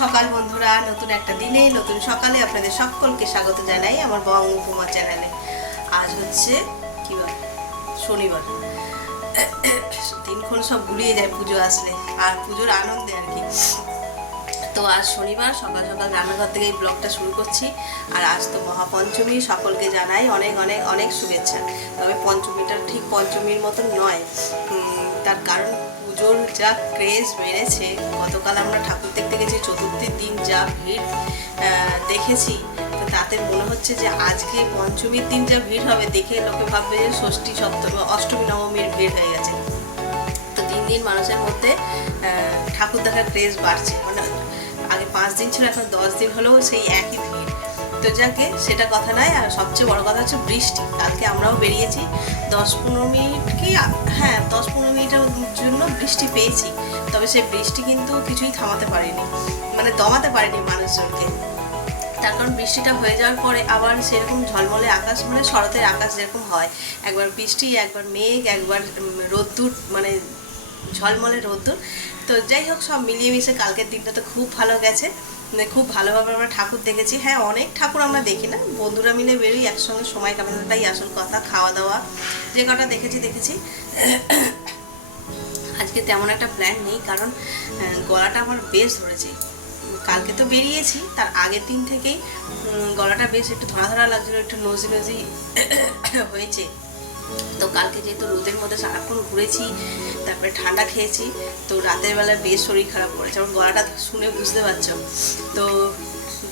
সকাল বন্ধুরা, নতুন একটা দিনে, নতুন সকালে আপনাদের সকলকে স্বাগত জানাই আমার বং উপমা চ্যানেলে। আজ হচ্ছে কি বার শনিবার। দিনক্ষণ সব গুলিয়ে যায় পুজো আসলে, আর পুজোর আনন্দে আর কি। তো আজ শনিবার, সকাল সকাল রান্নাঘর থেকে এই ব্লগটা শুরু করছি। আর আজ তো মহাপঞ্চমী, সকলকে জানাই অনেক অনেক অনেক শুভেচ্ছা। তবে পঞ্চমীটা ঠিক পঞ্চমীর মতন নয়। তার কারণ যা ক্রেজ বেড়েছে, গতকাল আমরা ঠাকুর দেখতে গেছি চতুর্থীর দিন যা ভিড় দেখেছি। তো তাতে মনে হচ্ছে যে আজকে পঞ্চমীর দিন যা ভিড় হবে, দেখে লোকে ভাববে যে ষষ্ঠী, সপ্তমী, অষ্টমী, নবমীর ভিড় হয়ে গেছে। তো দিন দিন মানুষের মধ্যে ঠাকুর দেখার ক্রেজ বাড়ছে। মানে আগে পাঁচ দিন ছিল, এখন দশ দিন হলেও সেই একই ভিড়। তো যাকে সেটা কথা নয়, আর সবচেয়ে বড় কথা হচ্ছে বৃষ্টি। কালকে আমরাও বেরিয়েছি, দশ পনেরো মিনিট হ্যাঁ দশ পনেরো মিনিটের জন্য বৃষ্টি পেয়েছি। তবে সেই বৃষ্টি কিন্তু কিছুই থামাতে পারেনি মানে দমাতে পারেনি মানুষজনকে। তার কারণ বৃষ্টিটা হয়ে যাওয়ার পরে আবার সেরকম ঝলমলে আকাশ মানে শরতের আকাশ যেরকম হয়। একবার বৃষ্টি, একবার মেঘ, একবার রোদ্দুর মানে ঝলমলে রোদ্দুর। তো যাই হোক, সব মিলিয়ে মিশে কালকের দিনটা তো খুব ভালো গেছে। মানে খুব ভালোভাবে আমরা ঠাকুর দেখেছি। হ্যাঁ অনেক ঠাকুর আমরা দেখি না। বন্ধুরা মিলে বেরোই একসঙ্গে, সময় কাটানোটাই আসল কথা, খাওয়া দাওয়া যে কটা দেখেছি দেখেছি। আজকে তেমন একটা প্ল্যান নেই, কারণ গলাটা আমার বেশ ধরেছে। কালকে তো বেরিয়েছি, তার আগের দিন থেকেই গলাটা বেশ একটু ধরা ধরা লাগছিল, একটু নজি নজি হয়েছে। তো কালকে যেহেতু রোদের মধ্যে সারাক্ষণ ঘুরেছি, তারপরে ঠান্ডা খেয়েছি, তো রাতের বেলা বেশ শরীর খারাপ করেছে। আমার গলাটা শুনে বুঝতে পারছ। তো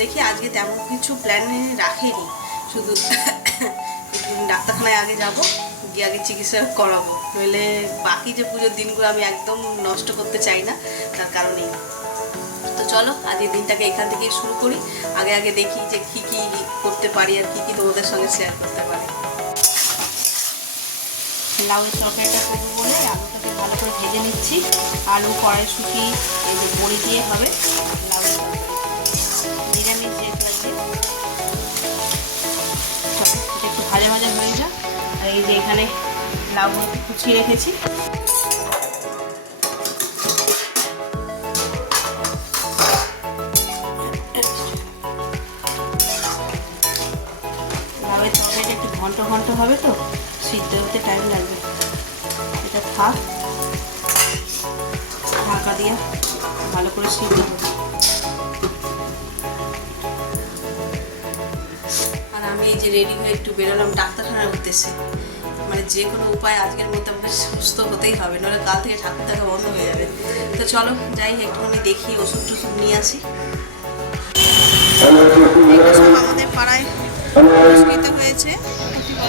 দেখি আজকে তেমন কিছু প্ল্যান রাখেনি। শুধু ডাক্তারখানায় আগে যাব, গিয়ে আগে চিকিৎসা করাবো। নইলে বাকি যে পুজোর দিনগুলো আমি একদম নষ্ট করতে চাই না, তার কারণেই। তো চলো আজকের দিনটাকে এখান থেকেই শুরু করি। আগে আগে দেখি যে কী কী করতে পারি আর কী কী তোমাদের সঙ্গে শেয়ার করতে পারি। লাউয়ের তরকারিটা করব বলে আলুটাকে ভালো করে ভেজে নিচ্ছি। আলু কড়াইশুটি এই যে বড়ি দিয়ে হবে লাউয়ের তরকারি। নিরামিষ যেহেতু একটু ভাজা ভাজা হয়ে যাক। আর এই যে এখানে লাউগুলো কুচিয়ে রেখেছি। লাউয়ের তরকারিটা একটু ঘন্ট ঘন্ট হবে তো? সিদ্ধ হতে টাইম লাগবে এটা থাক। ঢাকা দিয়ে ভালো করে সিদ্ধ হবে আর আমি এই যে রেডি হয়ে একটু বেরোলাম ডাক্তারখানার উদ্দেশ্যে মানে যে কোনো উপায় আজকের মধ্যে আমাকে সুস্থ হতেই হবে নাহলে কাল থেকে ঠাকুর দেখা বন্ধ হয়ে যাবে। তো চলো যাই একটুখানি দেখি ওষুধ টষুধ নিয়ে আসি। আমাদের পাড়ায় পুরস্কৃত হয়েছে।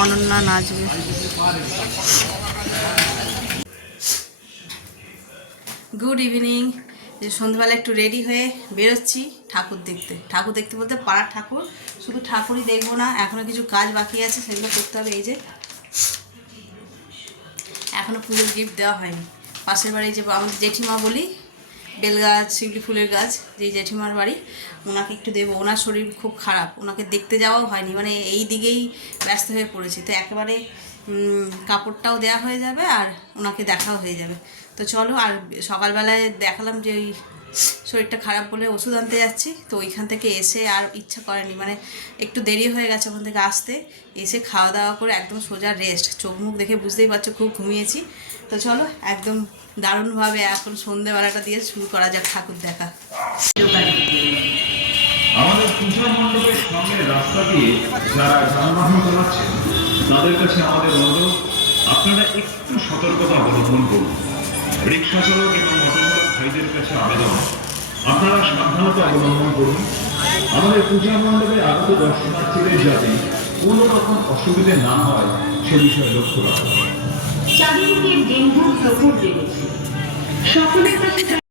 অনন্যা নাচবে। গুড ইভিনিং যে সন্ধ্যাবেলা একটু রেডি হয়ে বেরোচ্ছি ঠাকুর দেখতে। ঠাকুর দেখতে বলতে পাড়ার ঠাকুর। শুধু ঠাকুরই দেখব না এখনও কিছু কাজ বাকি আছে, সেগুলো করতে হবে। এই যে এখনও পুজোর গিফট দেওয়া হয়নি। পাশের বাড়ি যে আমাদের জেঠিমা বলি বেলগাছ শিউলি ফুলের গাছ যে জেঠিমার বাড়ি, ওনাকে একটু দেবো। ওনার শরীর খুব খারাপ, ওনাকে দেখতে যাওয়াও হয়নি। মানে এই দিকেই ব্যস্ত হয়ে পড়েছে। তো একেবারে কাপড়টাও দেওয়া হয়ে যাবে আর ওনাকে দেখাও হয়ে যাবে। তো চলো, আর সকালবেলায় দেখালাম যে ওই শরীরটা খারাপ বলে ওষুধ আনতে যাচ্ছি। তো ওইখান থেকে এসে আর ইচ্ছা করেনি। মানে একটু দেরি হয়ে গেছে ওখান থেকে আসতে। এসে খাওয়া দাওয়া করে একদম সোজা রেস্ট চোখ মুখ দেখে বুঝতেই পারছ, খুব ঘুমিয়েছি। তো চলো, একদম দারুণভাবে এখন সন্ধেবেলাটা দিয়ে শুরু করা যাক ঠাকুর দেখা। আমাদের পূজা মণ্ডপের সামনে রাস্তা দিয়ে যারা যানবাহন চালাচ্ছেন তাদের কাছে আমাদের অনুরোধ, আপনারা একটু সতর্কতা অবলম্বন করুন। রিক্সা চালক এবং অটোচালক ভাইদের কাছে আবেদন, আপনারা সাবধানতা অবলম্বন করুন। আমাদের পূজা মণ্ডপে আগত দর্শনার্থীদের যাতে কোনো রকম অসুবিধে না হয়, সে বিষয়ে লক্ষ্য রাখুন। চারিদিকে ডেঙ্গুর প্রকট সকলের কাছে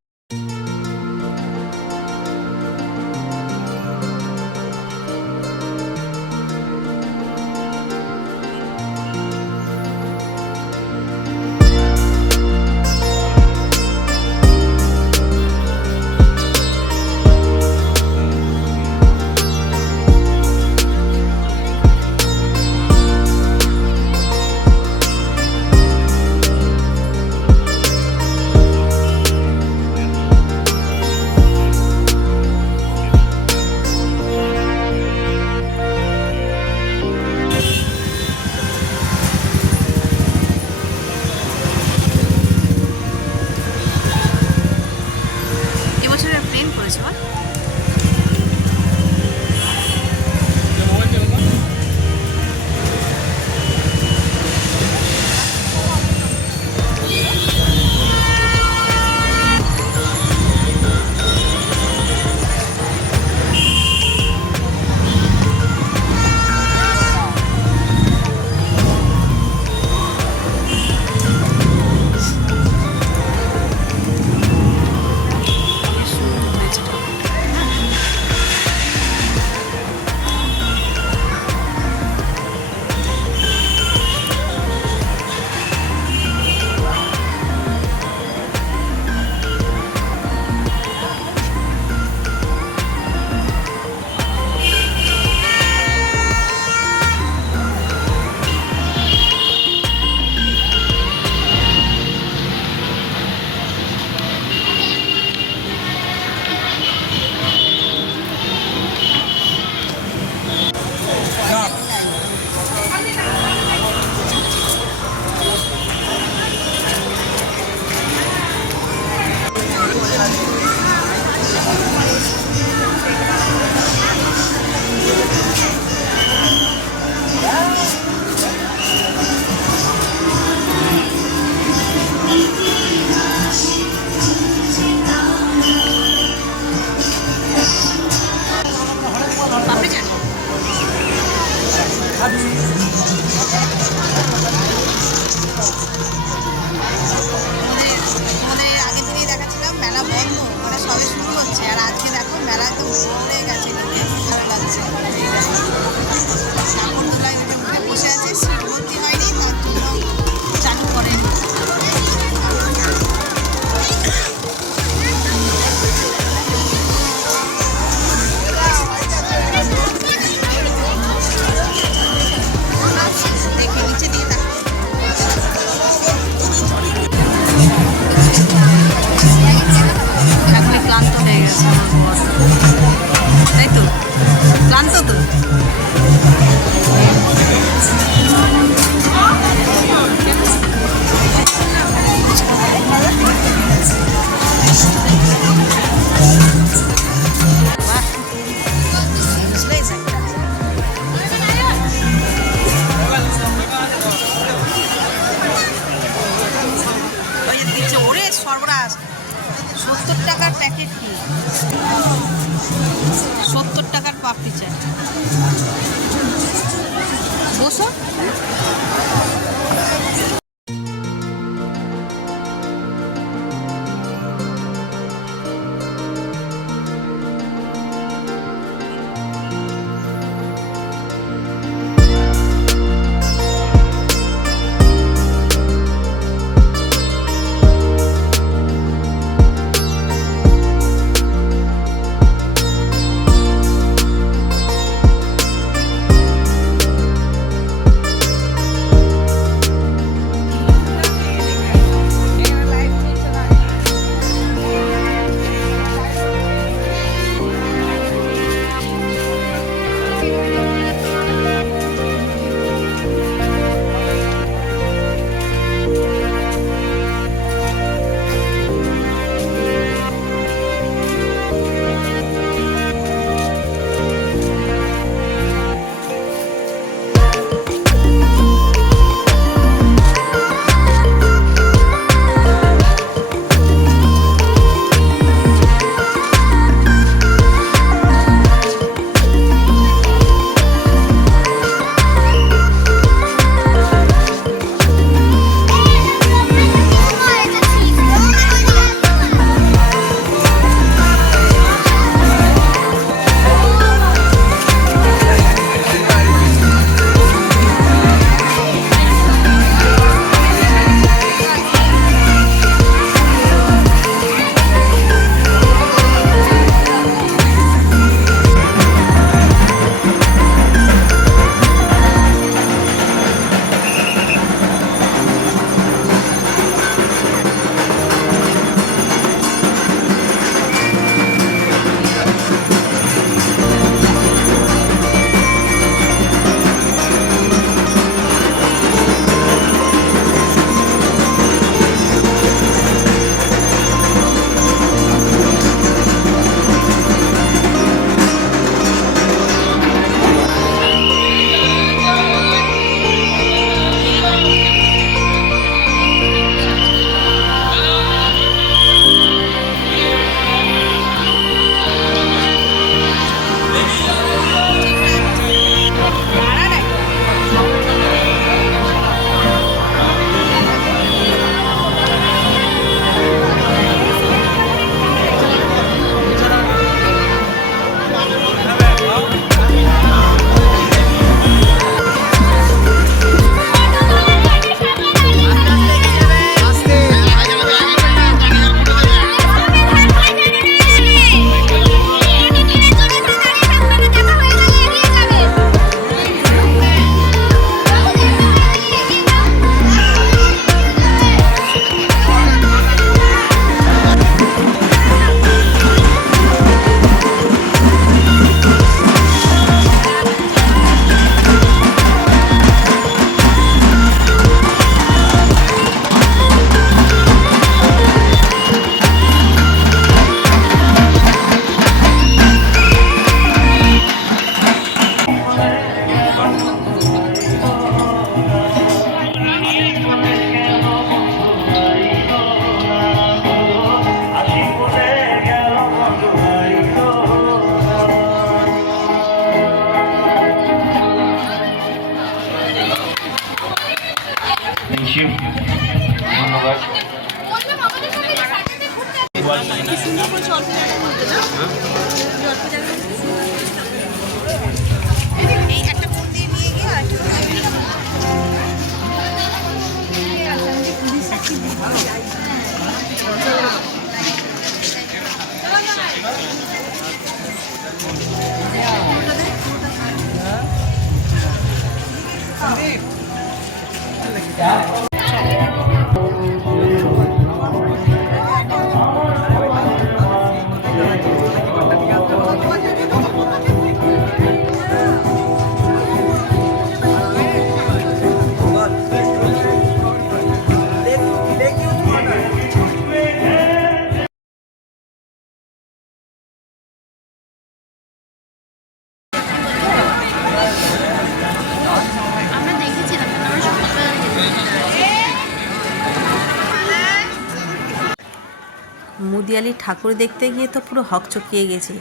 ঠাকুর দেখতে গিয়ে তো পুরো হকচকিয়ে গেছে।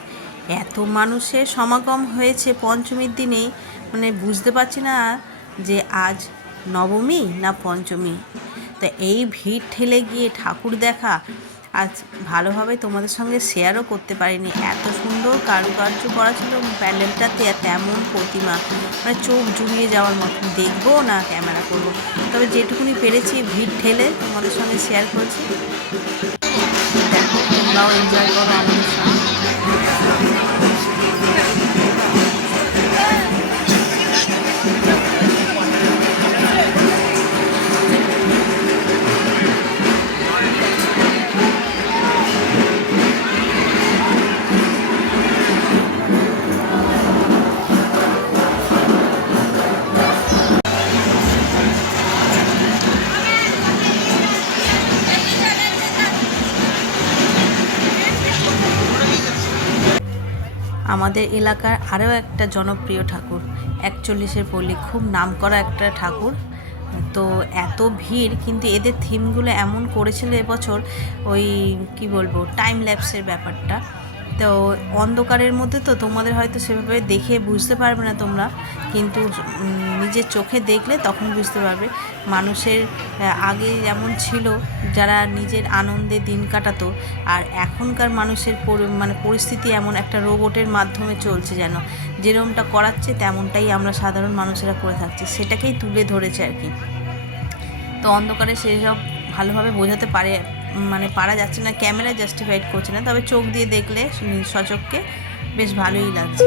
এত মানুষের সমাগম হয়েছে পঞ্চমীর দিনে মানে বুঝতে পারছি না যে আজ নবমী না পঞ্চমী। তা এই ভিড় ঠেলে গিয়ে ঠাকুর দেখা আজ ভালোভাবে তোমাদের সঙ্গে শেয়ারও করতে পারিনি। এত সুন্দর কারুকার্য করা ছিল প্যান্ডেলটাতে তেমন প্রতিমা মানে চোখ জুড়িয়ে যাওয়ার মতন দেখব না ক্যামেরা করব। তবে যেটুকুনি পেরেছি ভিড় ঠেলে তোমাদের সঙ্গে শেয়ার করেছি। দেখো তোমরাও এনজয় করো আমাদের এলাকার আরও একটা জনপ্রিয় ঠাকুর। একচল্লিশের পল্লী খুব নাম করা একটা ঠাকুর। তো এত ভিড়, কিন্তু এদের থিমগুলো এমন করেছিল এবছর ওই, কি বলব টাইম ল্যাপসের ব্যাপারটা। তো অন্ধকারের মধ্যে তো তোমাদের হয়তো সেভাবে দেখে বুঝতে পারবে না তোমরা, কিন্তু নিজের চোখে দেখলে তখন বুঝতে পারবে। মানুষের আগে যেমন ছিল, যারা নিজের আনন্দে দিন কাটাতো, আর এখনকার মানুষের মানে পরিস্থিতি এমন একটা রোবটের মাধ্যমে চলছে যেন যেরকমটা করাচ্ছে তেমনটাই আমরা সাধারণ মানুষেরা করে থাকছি, সেটাকেই তুলে ধরেছে আর কি। তো অন্ধকারে সেসব ভালোভাবে বোঝাতে পারে মানে পারা যাচ্ছে না, ক্যামেরা জাস্টিফাইড করছে না, তবে চোখ দিয়ে দেখলে সচককে বেশ ভালোই লাগছে।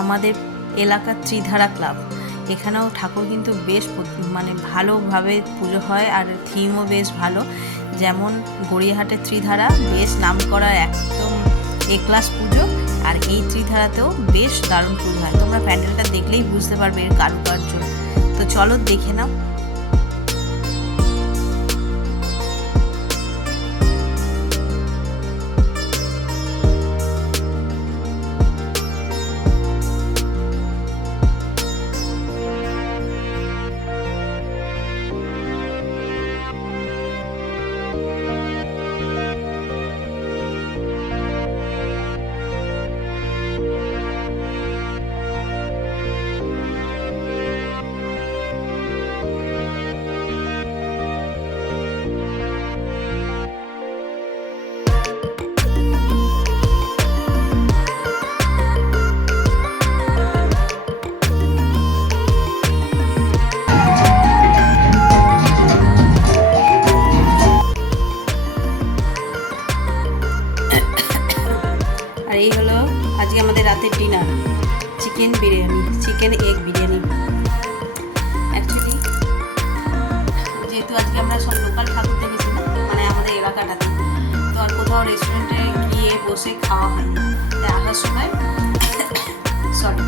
আমাদের এলাকার ত্রিধারা ক্লাব। এখানেও ঠাকুর কিন্তু বেশ মানে ভালোভাবে পুজো হয় আর থিমও বেশ ভালো। যেমন গড়িয়াহাটের ত্রিধারা, বেশ নাম করা একদম এ ক্লাস পুজো আর এই ত্রিধারাতেও বেশ দারুণ পুজো হয়। তোমরা প্যান্ডেলটা দেখলেই বুঝতে পারবে এর কারুকার্য। তো চলো দেখে নাও। আমাদের এলাকাটাতে তো আর কোথাও রেস্টুরেন্টে গিয়ে বসে খাওয়া হয়নি আসার সময় সরি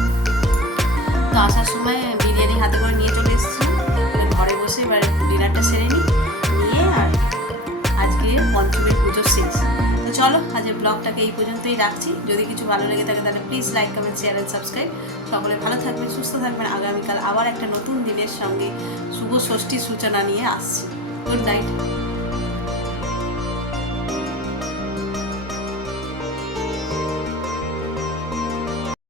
তো আসার সময় বিরিয়ানি হাতে করে নিয়ে চলে এসেছি। ঘরে বসে এবার ডিনারটা সেরে নিই। নিয়ে আর আজকে পঞ্চমীর পুজো শেষ। তো চলো আজকের ব্লগটাকে এই পর্যন্তই রাখছি। যদি কিছু ভালো লেগে থাকে তাহলে please like comment share and subscribe সকলে ভালো থাকবেন, সুস্থ থাকবেন। আগামীকাল আবার একটা নতুন দিনের সঙ্গে শুভ ষষ্ঠীর সূচনা নিয়ে আসছি। Good night